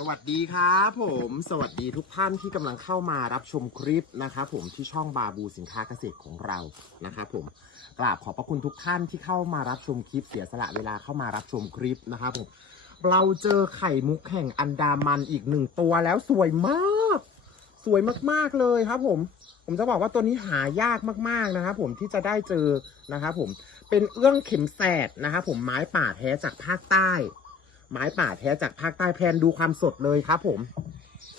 สวัสดีครับผม สวัสดีทุกท่านที่กำลังเข้ามารับชมคลิปนะครับผมที่ช่องบาบูสินค้าเกษตรของเรานะครับผมกราบขอบพระคุณทุกท่านที่เข้ามารับชมคลิปเสียสละเวลาเข้ามารับชมคลิปนะครับผมเราเจอไข่มุกแห่งอันดามันอีกหนึ่งตัวแล้วสวยมาก สวยมากๆเลยครับ ผม ผมจะบอกว่าตัวนี้หายากมากๆนะครับผมที่จะได้เจอนะครับผมเป็นเอื้องเข็มแสดนะครับผมไม้ป่าแท้จากภาคใต้ ไม้ป่าแท้จากภาคใต้แพนดูความสดเลยครับ ผม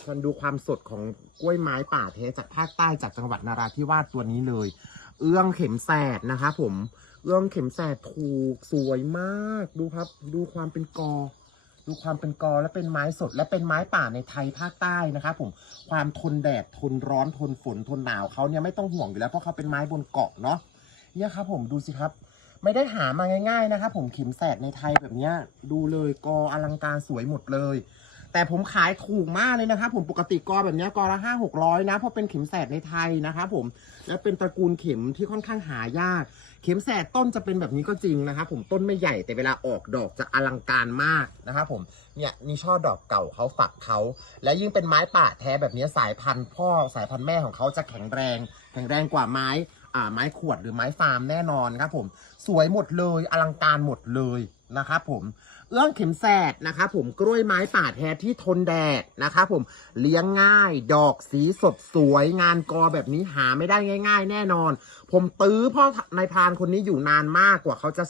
แพนดูความสดของกล้วยไม้ป่าแท้จากภาคใต้จากจังหวัดนาราธิวาสตัวนี้เลย เอื้องเข็มแสดนะครับผม เอื้องเข็มแสดถูกสวยมากดูครับ ดูความเป็นกอ ดูความเป็นกอและเป็นไม้สด และเป็นไม้ป่าในไทยภาคใต้นะครับผมความทนแดดทนร้อนทนฝนทนหนาวเขาเนี่ยไม่ต้องห่วงอยู่แล้วเพราะเขาเป็นไม้บนเกาะเนาะเนี่ยครับผมดูสิครับ ไม่ได้หามาง่าย ๆนะครับผมเข็มแสดในไทยแบบนี้ดูเลยกออลังการสวยหมดเลย แต่ผมขายถูกมากเลยนะครับผมปกติกอแบบนี้กอละห้าหกร้อยนะเพราะเป็นเข็มแสดในไทยนะครับผมและเป็นตระกูลเข็มที่ค่อนข้างหายาก เข็มแสดต้นจะเป็นแบบนี้ก็จริงนะครับผมต้นไม่ใหญ่แต่เวลาออกดอกจะอลังการมากนะครับผมเนี่ยนี่ช่อดอกเก่าเขาฝักเขาและยิ่งเป็นไม้ป่าแท้แบบนี้สายพันธุ์พ่อสายพันธุ์แม่ของเขาจะแข็งแรง แข็งแรงกว่าไม้ อ่าไม้ขวดหรือไม้ฟาร์มแน่นอนครับผม สวยหมดเลยอลังการหมดเลยนะครับผมเอื้องเข็มแสดนะครับผมกล้วยไม้ป่าแท้ที่ทนแดดนะครับผมเลี้ยงง่าย ดอกสีสดสวยงานกอแบบนี้หาไม่ได้ง่าย ๆ แน่นอน ผมตื้อพ่อนายพรานคนนี้อยู่นานมากกว่าเขาจะ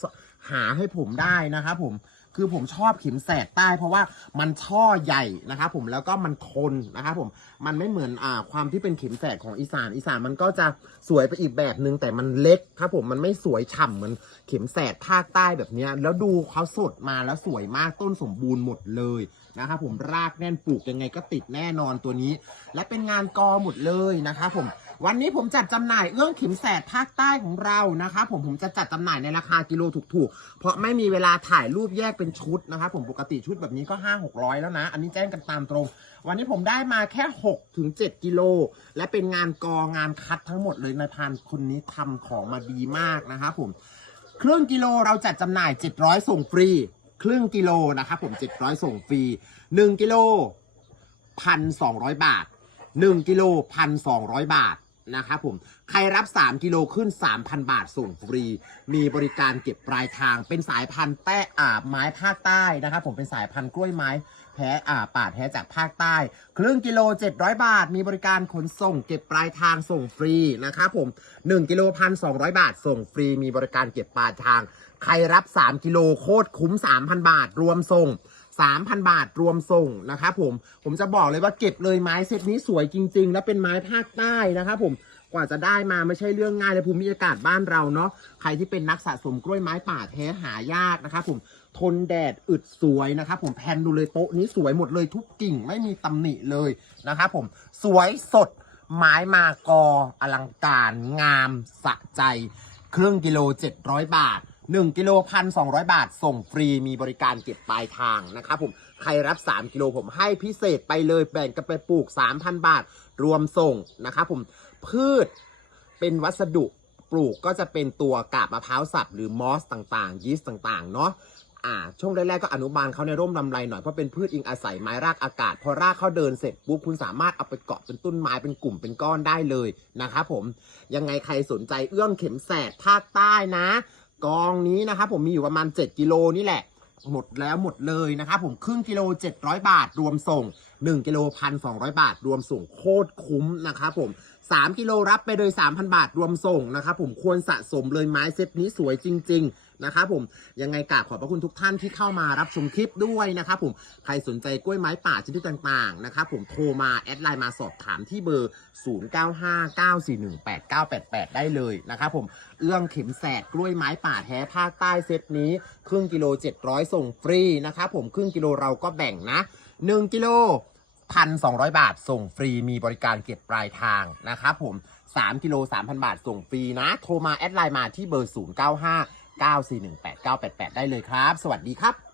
หาให้ผมได้นะครับผม คือผมชอบเข็มแสดใต้ เพราะว่ามันช่อใหญ่นะครับผมแล้วก็มันทนนะครับผมมันไม่เหมือนอ่าความที่เป็นเข็มแสดของอีสานอีสานมันก็จะสวยไปอีกแบบนึงแต่มันเล็กครับผมมันไม่สวยฉ่ำเหมือนเข็มแสดภาคใต้แบบเนี้ยแล้วดูเขาสดมาแล้วสวยมากต้นสมบูรณ์หมดเลยนะครับผมรากแน่นปลูกยังไงก็ติดแน่นอนตัวนี้ และเป็นงานกอหมดเลยนะครับผม วันนี้ผมจัดจำหน่ายเอื้องเข็มแสดภาคใต้ของเรานะครับผมผมจะจัดจำหน่ายในราคากิโลถูกๆ เพราะไม่มีเวลาถ่ายรูปแยกเป็นชุดนะครับผมปกติชุดแบบนี้ก็5 6 0 0แล้วนะ อันนี้แจ้งกันตามตรง วันนี้ผมได้มาแค่6ถึง7กิโล และเป็นงานกองานคัดทั้งหมดเลยนายพรานคนนี้ทำของมาดีมากนะครับผมครึ่งกิโลเราจัดจำหน่าย700ส่งฟรีครึ่งกิโลนะครับผม700ส่งฟรี1กิโล1,200บาท1กิโล1,200บาท นะครับผม ใครรับ 3 กิโลขึ้น 3,000 บาทส่งฟรี มีบริการเก็บปลายทาง เป็นสายพันธุ์แต้อ่าไม้ภาคใต้นะครับผม เป็นสายพันธุ์กล้วยไม้แท้อ่าป่าแท้จากภาคใต้ ครึ่งกิโล 700 บาท มีบริการขนส่ง เก็บปลายทางส่งฟรีนะครับผม 1 กิโลพันสองบาทส่งฟรี มีบริการเก็บปลายทาง ใครรับ 3 กิโลโคตรคุ้ม 3,000 บาท รวมส่ง 3,000 บาทรวมส่งนะครับผมผมจะบอกเลยว่าเก็บเลยไม้เซตนี้สวยจริง ๆ และเป็นไม้ภาคใต้นะครับผมกว่าจะได้มาไม่ใช่เรื่องง่ายเลยภูมิอากาศบ้านเราเนาะใครที่เป็นนักสะสมกล้วยไม้ป่าแท้หายากนะครับผมทนแดดอึดสวยนะครับผมแพนดูเลยโต๊ะนี้สวยหมดเลยทุกกิ่งไม่มีตำหนิเลยนะครับผมสวยสดไม้มากออลังการงามสะใจ เครึ่องกิโล 700 บาท 1กิโลพันสองบาท ส่งฟรีมีบริการเก็บปลายทางนะครับผมใครรับ 3 กิโลผมให้พิเศษไปเลยแบ่งกันไปปลูก 3,000 บาท รวมส่งนะครับผมพืชเป็นวัสดุปลูกก็จะเป็นตัวกาบมะพร้าวสับหรือมอสต่างๆ ยีสต์ต่างๆ เนาะอ่า ช่วงแรกๆก็อนุบาลเขาในร่มลำไรหน่อย เพราะเป็นพืชอิงอาศัยไม้รากอากาศ พอรากเขาเดินเสร็จปุ๊บคุณสามารถเอาไปเกาะเป็นต้นไม้เป็นกลุ่มเป็นก้อนได้เลยนะครับผม ยังไงใครสนใจเอื้องเข็มแสดภาคใต้นะ กองนี้นะครับผมมีอยู่ประมาณ 7 กิโลนี่แหละ หมดแล้วหมดเลยนะครับผมครึ่งกิโล 700 บาท รวมส่ง 1 กิโลพันสองบาท รวมส่งโคตรคุ้มนะครับผม 3 กิโลรับไปเลย3,000 บาทรวมส่งนะครับผมควรสะสมเลยไม้เซตนี้สวยจริง ๆ นะครับผมยังไงกราบขอบพระคุณทุกท่านที่เข้ามารับชมคลิปด้วยนะครับผมใครสนใจกล้วยไม้ป่าชนิดต่างๆนะครับผมโทรมาแอดไลน์มาสอบถามที่เบอร์ 0959418988 ได้เลยนะครับผมเอื้องเข็มแสดกล้วยไม้ป่าแท้ภาคใต้เซตนี้ครึ่งกิโล700 ส่งฟรีนะครับผมครึ่งกิโลเราก็แบ่งนะ 1 กิโล พันสองบาทส่งฟรีมีบริการเก็บปลายทางนะครับผม 3 กิโล 3,000 บาทส่งฟรีนะ โทรมาแอดไลน์มาที่เบอร์ 0 9 5 9 4 1 8 9 8 8 ได้เลยครับ สวัสดีครับ